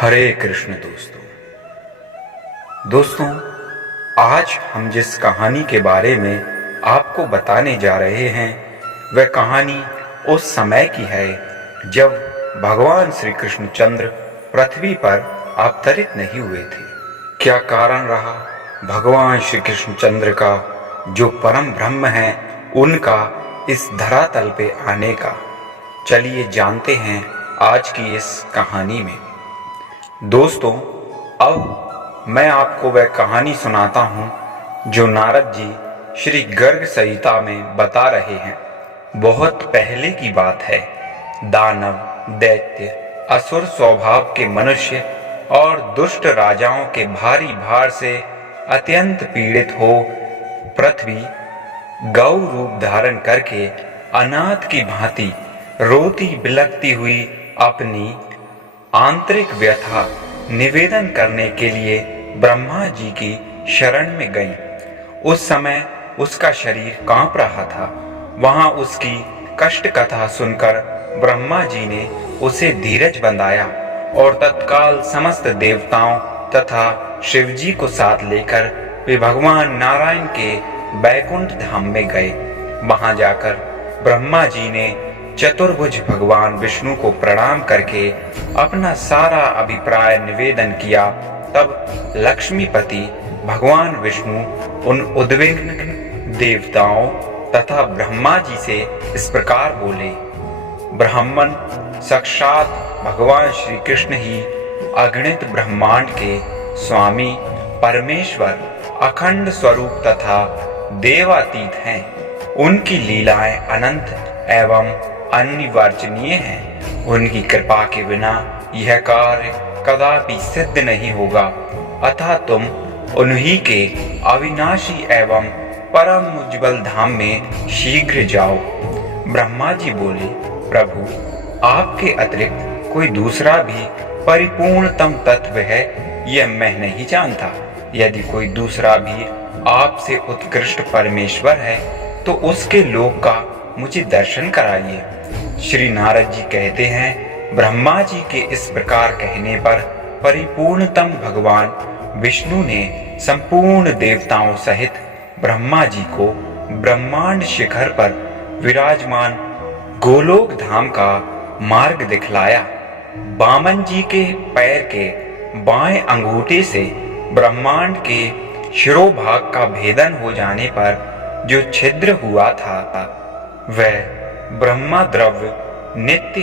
हरे कृष्ण दोस्तों, आज हम जिस कहानी के बारे में आपको बताने जा रहे हैं वह कहानी उस समय की है जब भगवान श्री कृष्णचंद्र पृथ्वी पर अवतरित नहीं हुए थे। क्या कारण रहा भगवान श्री कृष्णचंद्र का, जो परम ब्रह्म है, उनका इस धरातल पे आने का? चलिए जानते हैं आज की इस कहानी में। दोस्तों, अब मैं आपको वह कहानी सुनाता हूँ जो नारद जी श्री गर्ग संहिता में बता रहे हैं। बहुत पहले की बात है। दानव, दैत्य, असुर स्वभाव के मनुष्य और दुष्ट राजाओं के भारी भार से अत्यंत पीड़ित हो पृथ्वी गौ रूप धारण करके अनाथ की भांति रोती बिलखती हुई अपनी आंतरिक व्यथा निवेदन करने के लिए ब्रह्मा जी की शरण में गई। उस समय उसका शरीर कांप रहा था। वहां उसकी कष्ट कथा सुनकर ब्रह्मा जी ने उसे धीरज बंधाया और तत्काल समस्त देवताओं तथा शिव जी को साथ लेकर वे भगवान नारायण के बैकुंठ धाम में गए। वहां जाकर ब्रह्मा जी ने चतुर्भुज भगवान विष्णु को प्रणाम करके अपना सारा अभिप्राय निवेदन किया। तब लक्ष्मीपति भगवान विष्णु उन उद्विग्न देवताओं तथा ब्रह्मा जी से इस प्रकार बोले। ब्राह्मण साक्षात भगवान श्री कृष्ण ही अगणित ब्रह्मांड के स्वामी, परमेश्वर, अखंड स्वरूप तथा देवातीत हैं। उनकी लीलाएं अनंत एवं अनिर्वचनीय हैं। उनकी कृपा के बिना यह कार्य कदापि सिद्ध नहीं होगा। अतः तुम उन्हीं के अविनाशी एवं परम उज्ज्वल धाम में शीघ्र जाओ। ब्रह्मा जी बोले, प्रभु, आपके अतिरिक्त कोई दूसरा भी परिपूर्णतम तत्व है यह मैं नहीं जानता। यदि कोई दूसरा भी आपसे उत्कृष्ट परमेश्वर है तो उसके लोक का मुझे दर्शन कराइए। श्री नारद जी कहते हैं, ब्रह्मा जी के इस प्रकार कहने पर परिपूर्णतम भगवान विष्णु ने संपूर्ण देवताओं सहित ब्रह्मा जी को ब्रह्मांड शिखर पर विराजमान गोलोक धाम का मार्ग दिखलाया। वामन जी के पैर के बाएं अंगूठे से ब्रह्मांड के शिरोभाग का भेदन हो जाने पर जो छिद्र हुआ था वह ब्रह्मा द्रव्य नित्य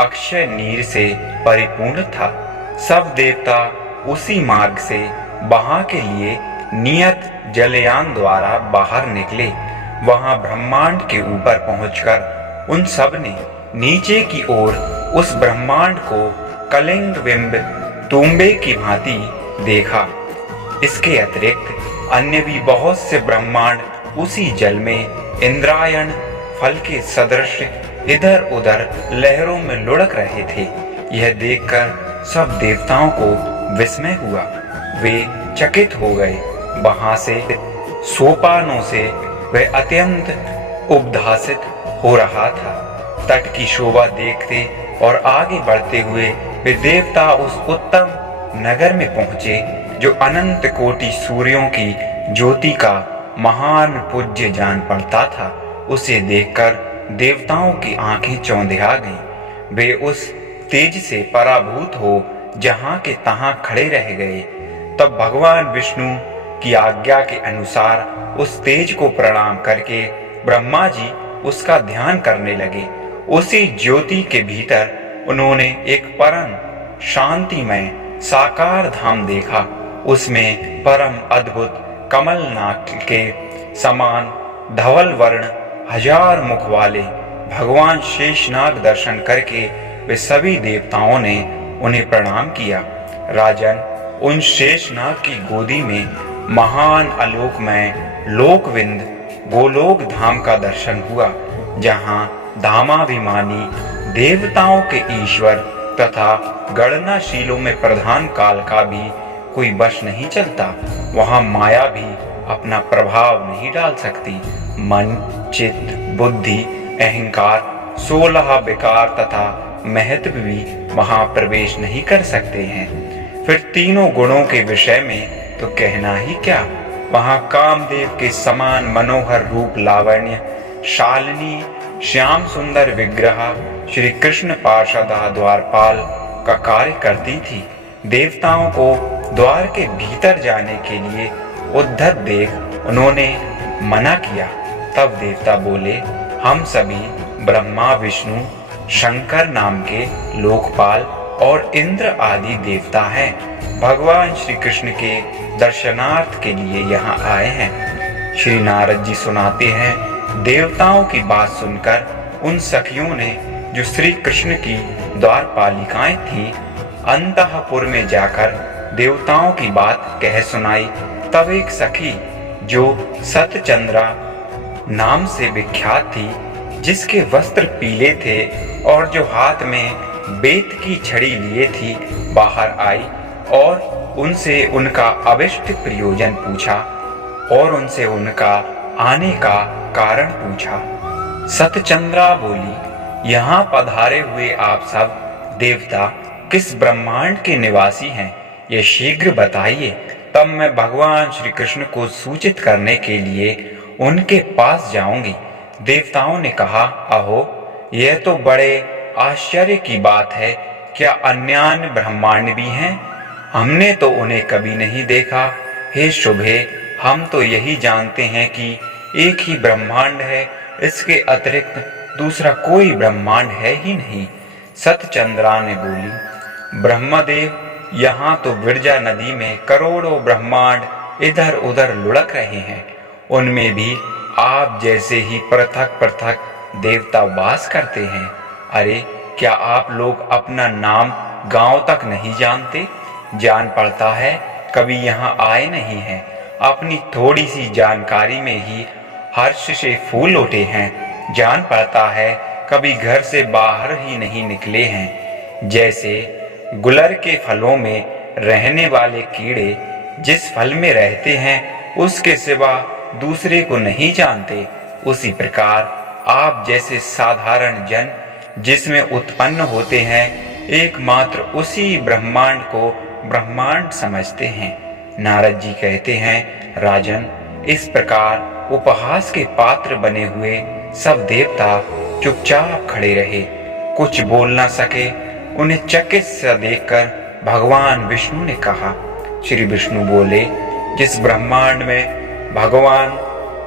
अक्षय नीर से परिपूर्ण था। सब देवता उसी मार्ग से वहां के लिए नियत जलयान द्वारा बाहर निकले। वहां ब्रह्मांड के ऊपर पहुंचकर उन सब ने नीचे की ओर उस ब्रह्मांड को कलिंग बिंब तुम्बे की भांति देखा। इसके अतिरिक्त अन्य भी बहुत से ब्रह्मांड उसी जल में इंद्रायण फल के सदृश इधर उधर लहरों में लुढ़क रहे थे। यह देखकर सब देवताओं को विस्मय हुआ। वे चकित हो गए। वहां से सोपानों से वह अत्यंत उपधासित हो रहा था। तट की शोभा देखते और आगे बढ़ते हुए वे देवता उस उत्तम नगर में पहुंचे जो अनंत कोटि सूर्यों की ज्योति का महान पूज्य जान पड़ता था। उसे देखकर देवताओं की आंखें चौंधिया गईं। वे उस तेज से पराभूत हो जहां के तहां खड़े रह गए। तब भगवान विष्णु की आज्ञा के अनुसार उस तेज को प्रणाम करके ब्रह्मा जी उसका ध्यान करने लगे। उसी ज्योति के भीतर उन्होंने एक परम शांतिमय साकार धाम देखा। उसमें परम अद्भुत कमलनाथ के समान धवल वर्ण 1000 मुख वाले भगवान शेषनाग दर्शन करके वे सभी देवताओं ने उन्हें प्रणाम किया। राजन, उन शेषनाग की गोदी में महान आलोकमय लोकविंद गोलोक धाम का दर्शन हुआ, जहां धामाभिमानी देवताओं के ईश्वर तथा गणनाशीलों में प्रधान काल का भी कोई वश नहीं चलता। वहां माया भी अपना प्रभाव नहीं डाल सकती। मन, चित्त, बुद्धि, अहंकार, 16 विकार तथा महत्व भी वहां प्रवेश नहीं कर सकते हैं। फिर तीनों गुणों के विषय में तो कहना ही क्या। वहां कामदेव के समान मनोहर रूप लावण्य शालिनी श्याम सुंदर विग्रह श्री कृष्ण पार्षदा द्वारपाल का कार्य करती थी। देवताओं को द्वार के भीतर जाने के लिए उद्धत देख उन्होंने मना किया। तब देवता बोले, हम सभी ब्रह्मा विष्णु शंकर नाम के लोकपाल और इंद्र आदि देवता हैं। भगवान श्री कृष्ण के दर्शनार्थ के लिए यहाँ आए हैं। श्री नारद जी सुनाते हैं, देवताओं की बात सुनकर उन सखियों ने, जो श्री कृष्ण की द्वारपालिकाएं थीं, अंतःपुर में जाकर देवताओं की बात कह सुनाई। तब एक सखी जो सतचंद्रा नाम से विख्यात थी, जिसके वस्त्र पीले थे और जो हाथ में बेत की छड़ी लिए थी, बाहर आई और उनसे उनका अभिष्ट प्रयोजन पूछा और उनसे उनका आने का कारण पूछा। सतचंद्रा बोली, यहाँ पधारे हुए आप सब देवता किस ब्रह्मांड के निवासी हैं, ये शीघ्र बताइए। तब मैं भगवान श्री कृष्ण को सूचित करने के लिए उनके पास जाऊंगी। देवताओं ने कहा, अहो, यह तो बड़े आश्चर्य की बात है। क्या अन्यान्य ब्रह्मांड भी हैं? हमने तो उन्हें कभी नहीं देखा। हे शुभे, हम तो यही जानते हैं कि एक ही ब्रह्मांड है, इसके अतिरिक्त दूसरा कोई ब्रह्मांड है ही नहीं। सतचंद्रा ने बोली, ब्रह्मदेव, यहाँ तो विरजा नदी में करोड़ों ब्रह्मांड इधर उधर लुढ़क रहे हैं। उनमें भी आप जैसे ही पृथक पृथक देवता वास करते हैं। अरे, क्या आप लोग अपना नाम गांव तक नहीं जानते? जान पड़ता है कभी यहाँ आए नहीं हैं। अपनी थोड़ी सी जानकारी में ही हर्ष से फूल उठे हैं। जान पड़ता है कभी घर से बाहर ही नहीं निकले हैं। जैसे गुलर के फलों में रहने वाले कीड़े जिस फल में रहते हैं उसके सिवा दूसरे को नहीं जानते, उसी प्रकार आप जैसे साधारण जन जिसमें उत्पन्न होते हैं, एकमात्र उसी ब्रह्मांड को ब्रह्मांड समझते हैं। नारद जी कहते हैं, राजन, इस प्रकार उपहास के पात्र बने हुए सब देवता चुपचाप खड़े रहे, कुछ बोल न सके। उन्हें चकित सा देखकर भगवान विष्णु ने कहा। श्री विष्णु बोले, जिस ब्रह्मांड में भगवान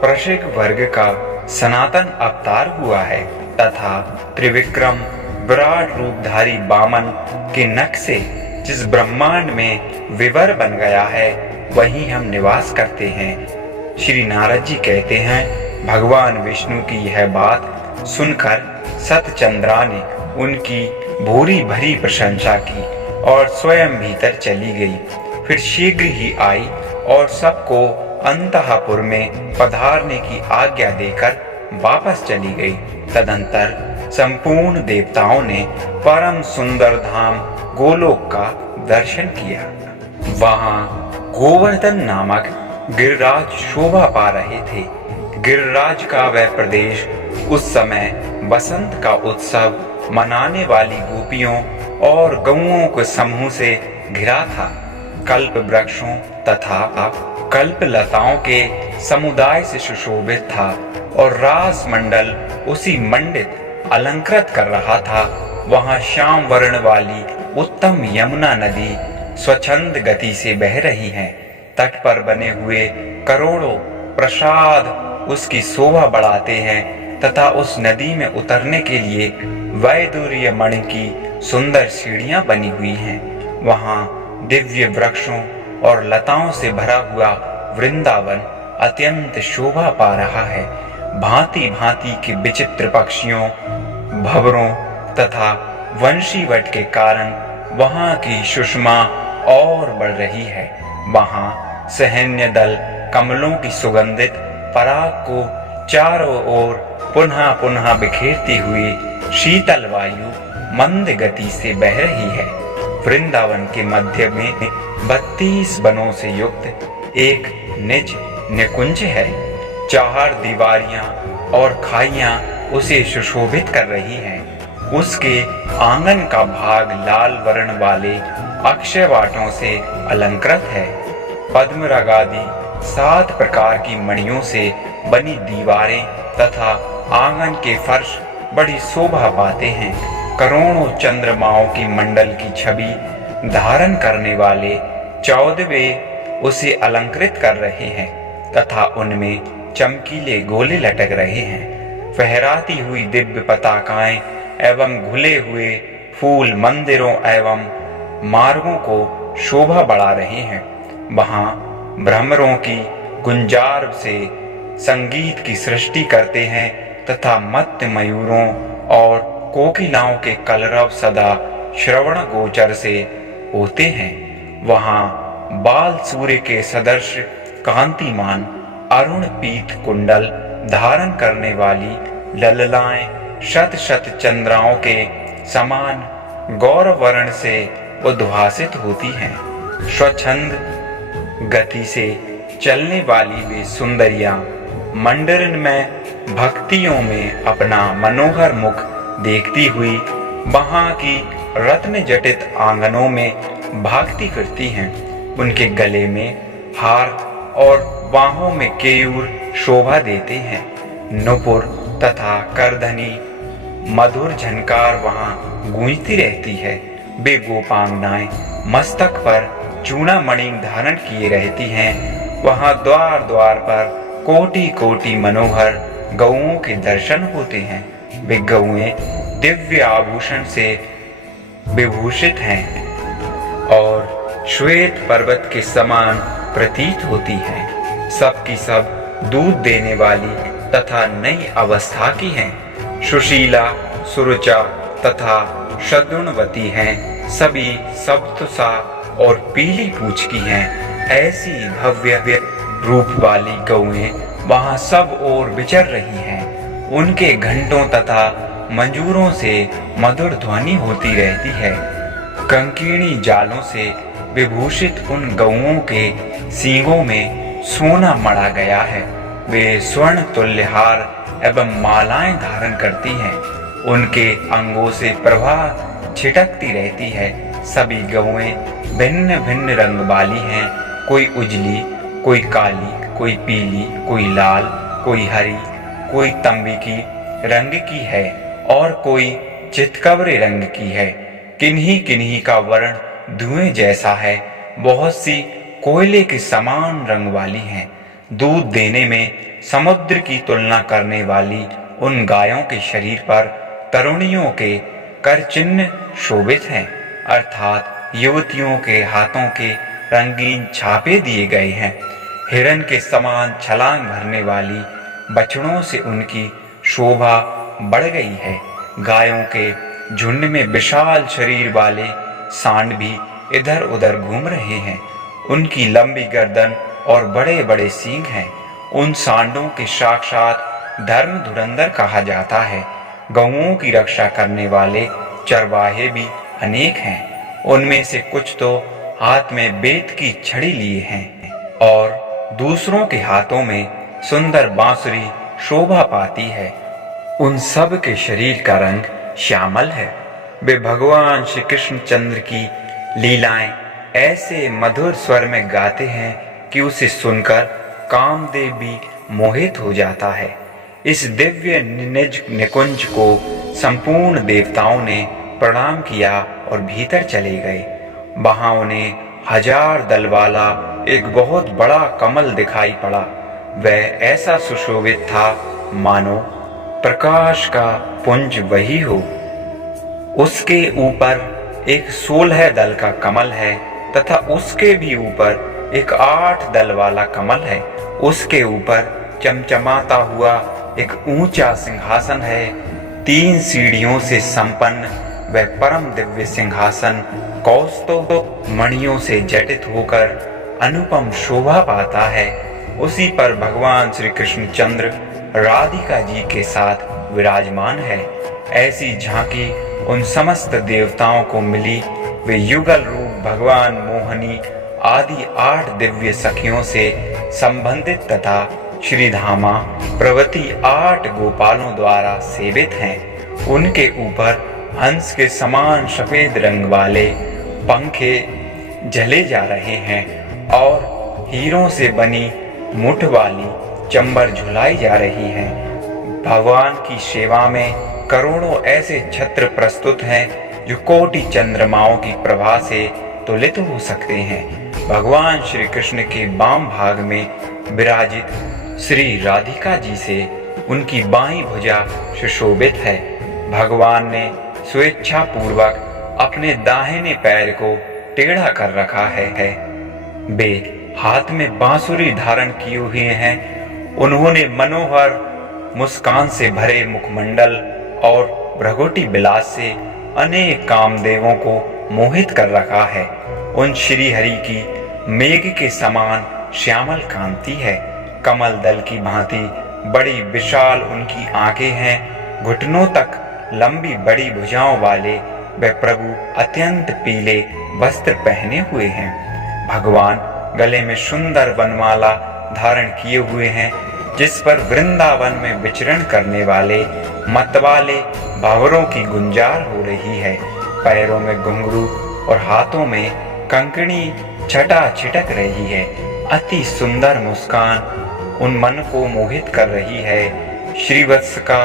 प्रशिक वर्ग का सनातन अवतार हुआ है तथा त्रिविक्रम विराट रूपधारी वामन के नख से जिस ब्रह्मांड में विवर बन गया है, वहीं हम निवास करते हैं। श्री नारद जी कहते हैं, भगवान विष्णु की यह बात सुनकर सतचंद्रा ने उनकी भूरी भरी प्रशंसा की और स्वयं भीतर चली गई। फिर शीघ्र ही आई और सबको अंतःपुर में पधारने की आज्ञा देकर वापस चली गई। तदंतर संपूर्ण देवताओं ने परम सुंदर धाम गोलोक का दर्शन किया। वहां गोवर्धन नामक गिरिराज शोभा पा रहे थे। गिरिराज का वह प्रदेश उस समय बसंत का उत्सव मनाने वाली गोपियों और गौओं के समूह से घिरा था। कल्प वृक्षों तथा कल्प लताओं के समुदाय से सुशोभित था और रास मंडल उसी मंडित अलंकृत कर रहा था। वहां श्याम वर्ण वाली उत्तम यमुना नदी स्वच्छंद गति से बह रही है। तट पर बने हुए करोड़ों प्रसाद उसकी शोभा बढ़ाते हैं तथा उस नदी में उतरने के लिए वैदूर्य मणि की सुंदर सीढ़ियां बनी हुई हैं। वहां दिव्य वृक्षों और लताओं से भरा हुआ वृंदावन अत्यंत शोभा पा रहा है। भांति भांति के विचित्र पक्षियों, भंवरों तथा वंशीवट के कारण वहां की सुषमा और बढ़ रही है। वहां सैन्य दल कमलों की सुगंधित पराग को चारों ओर पुनः पुनः बिखेरती हुई शीतल वायु मंद गति से बह रही है। वृंदावन के मध्य में 32 बनों से युक्त एक निज निकुंज है। 4 दीवारियां और खाइयां उसे सुशोभित कर रही हैं। उसके आंगन का भाग लाल वर्ण वाले अक्षय वाटों से अलंकृत है। पद्मराग आदि 7 प्रकार की मणियों से बनी दीवारें तथा आंगन के फर्श बड़ी शोभा पाते हैं। करोड़ों चंद्रमाओं की मंडल की छवि धारण करने वाले 14वें उसे अलंकृत कर रहे हैं तथा उनमें चमकीले गोले लटक रहे हैं। फहराती हुई दिव्य पताकाएं एवं घुले हुए फूल मंदिरों एवं मार्गों को शोभा बढ़ा रहे हैं। वहां भ्रमरों की गुंजार से संगीत की सृष्टि करते हैं तथा मत्स्य मयूरों और कोकिलाओं के कलरव सदा श्रवण गोचर से होते हैं। वहां बाल सूर्य के सदृश कांतिमान अरुण पीत कुंडल धारण करने वाली लललाएं शत शत चंद्राओं के समान गौरव वर्ण से उद्भासित होती हैं। स्वच्छंद गति से चलने वाली वे सुंदरियां मंदिर में भक्तियों में अपना मनोहर मुख देखती हुई वहां की रत्न जटित आंगनों में भागती फिरती हैं। उनके गले में हार और बाहों में केयूर शोभा देते हैं। नुपुर तथा करधनी मधुर झनकार वहां गूंजती रहती है। वे गोपांगनाएं मस्तक पर चूड़ामणि धारण किए रहती हैं। वहां द्वार द्वार पर कोटि कोटि मनोहर गौओं के दर्शन होते हैं। वे गौएं दिव्य आभूषण से विभूषित हैं और श्वेत पर्वत के समान प्रतीत होती हैं। सबकी सब दूध देने वाली तथा नई अवस्था की हैं। सुशीला सुरुचा तथा सद्गुणवती हैं। सभी सप्तसा और पीली पूंछ की हैं। ऐसी भव्य रूप वाली गौएं वहां सब ओर विचर रही हैं। उनके घंटों तथा मंजूरों से मधुर ध्वनि होती रहती है। कंकीणी जालों से विभूषित उन गौओं के सींगों में सोना मढ़ा गया है। वे स्वर्ण तुल्य हार एवं मालाएं धारण करती हैं। उनके अंगों से प्रभा छिटकती रहती है। सभी गौएं भिन्न भिन्न रंग वाली हैं। कोई उजली, कोई काली, कोई पीली, कोई लाल, कोई हरी, कोई तंबिकी रंग की है और कोई चितकबरे रंग की है। किन्हीं किन्हीं का वर्ण धुएं जैसा है। बहुत सी कोयले के समान रंग वाली हैं। दूध देने में समुद्र की तुलना करने वाली उन गायों के शरीर पर तरुणियों के कर चिन्ह शोभित हैं, अर्थात युवतियों के हाथों के रंगीन छापे दिए गए हैं। हिरण के समान छलांग भरने वाली बछड़ों से उनकी शोभा बढ़ गई है। गायों के झुंड में विशाल शरीर वाले सांड भी इधर उधर घूम रहे हैं। उनकी लंबी गर्दन और बड़े बड़े सींग हैं। उन सांडों के साक्षात धर्म धुरंधर कहा जाता है। गौओं की रक्षा करने वाले चरवाहे भी अनेक हैं। उनमें से कुछ तो हाथ में बेत की छड़ी लिए हैं और दूसरों के हाथों में सुंदर बांसुरी शोभा पाती है। उन सब के शरीर का रंग श्यामल है। वे भगवान श्री कृष्ण चंद्र की लीलाएं ऐसे मधुर स्वर में गाते हैं कि उसे सुनकर कामदेव भी मोहित हो जाता है। इस दिव्य निज निकुंज को संपूर्ण देवताओं ने प्रणाम किया और भीतर चले गए। वहां उन्हें 1000 दल वाला एक बहुत बड़ा कमल दिखाई पड़ा। वह ऐसा सुशोभित था मानो प्रकाश का पुंज वही हो। उसके ऊपर एक 16 दल का कमल है तथा उसके भी ऊपर एक 8 दल वाला कमल है। उसके ऊपर चमचमाता हुआ एक ऊंचा सिंहासन है। 3 सीढ़ियों से संपन्न वह परम दिव्य सिंहासन कौस्तुभ मणियों से जटित होकर अनुपम शोभा पाता है। उसी पर भगवान श्री कृष्ण चंद्र राधिका जी के साथ विराजमान है। ऐसी झांकी उन समस्त देवताओं को मिली। वे युगल रूप भगवान मोहनी आदि 8 दिव्य सखियों से संबंधित तथा श्रीधामा प्रभृति 8 गोपालों द्वारा सेवित हैं। उनके ऊपर हंस के समान सफेद रंग वाले पंखे झले जा रहे हैं और हीरों से बनी मुठ वाली चंबर झुलाई जा रही है। भगवान की सेवा में करोड़ों ऐसे छत्र प्रस्तुत हैं जो कोटि चंद्रमाओं की प्रभा से तुलित हो सकते हैं। भगवान श्री कृष्ण के वाम भाग में विराजित श्री राधिका जी से उनकी बाईं भुजा सुशोभित है। भगवान ने स्वेच्छा पूर्वक अपने दाहिने पैर को टेढ़ा कर रखा है। वे हाथ में बांसुरी धारण किए हुए हैं। उन्होंने मनोहर मुस्कान से भरे मुखमंडल और भ्रगुटी विलास से अनेक कामदेवों को मोहित कर रखा है। उन श्री हरि की मेघ के समान श्यामल कांति है। कमल दल की भांति बड़ी विशाल उनकी आंखें हैं। घुटनों तक लंबी बड़ी भुजाओं वाले वे प्रभु अत्यंत पीले वस्त्र पहने हुए हैं। भगवान गले में सुंदर वनमाला धारण किए हुए हैं, जिस पर वृंदावन में विचरण करने वाले मतवाले बावरों की गुंजार हो रही है। पैरों में घुंघरू और हाथों में कंकणी छटा छिटक रही है। अति सुंदर मुस्कान उन मन को मोहित कर रही है। श्रीवत्स का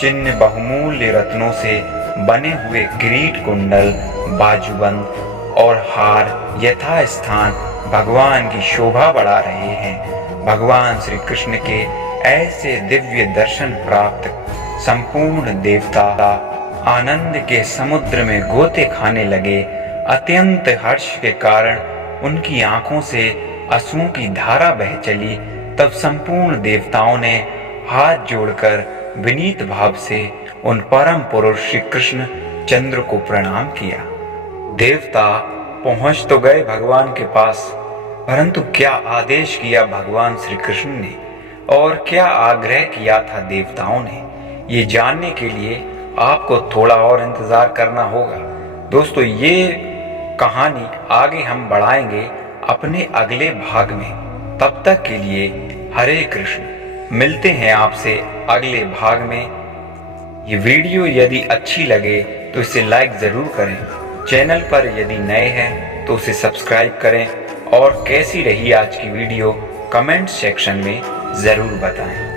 चिन्ह बहुमूल्य रत्नों से बने हुए किरीट कुंडल बाजूबंद और हार यथा स्थान भगवान की शोभा बढ़ा रहे हैं। भगवान श्री कृष्ण के ऐसे दिव्य दर्शन प्राप्त संपूर्ण देवता आनंद के समुद्र में गोते खाने लगे। अत्यंत हर्ष के कारण उनकी आंखों से अश्रुओं की धारा बह चली। तब संपूर्ण देवताओं ने हाथ जोड़कर विनीत भाव से उन परम पुरुष श्री कृष्ण चंद्र को प्रणाम किया। देवता पहुंच तो गए भगवान के पास, परंतु क्या आदेश किया भगवान श्री कृष्ण ने और क्या आग्रह किया था देवताओं ने, ये जानने के लिए आपको थोड़ा और इंतजार करना होगा। दोस्तों, ये कहानी आगे हम बढ़ाएंगे अपने अगले भाग में। तब तक के लिए हरे कृष्ण। मिलते हैं आपसे अगले भाग में। ये वीडियो यदि अच्छी लगे तो इसे लाइक जरूर करें। चैनल पर यदि नए हैं तो उसे सब्सक्राइब करें और कैसी रही आज की वीडियो कमेंट सेक्शन में जरूर बताएं।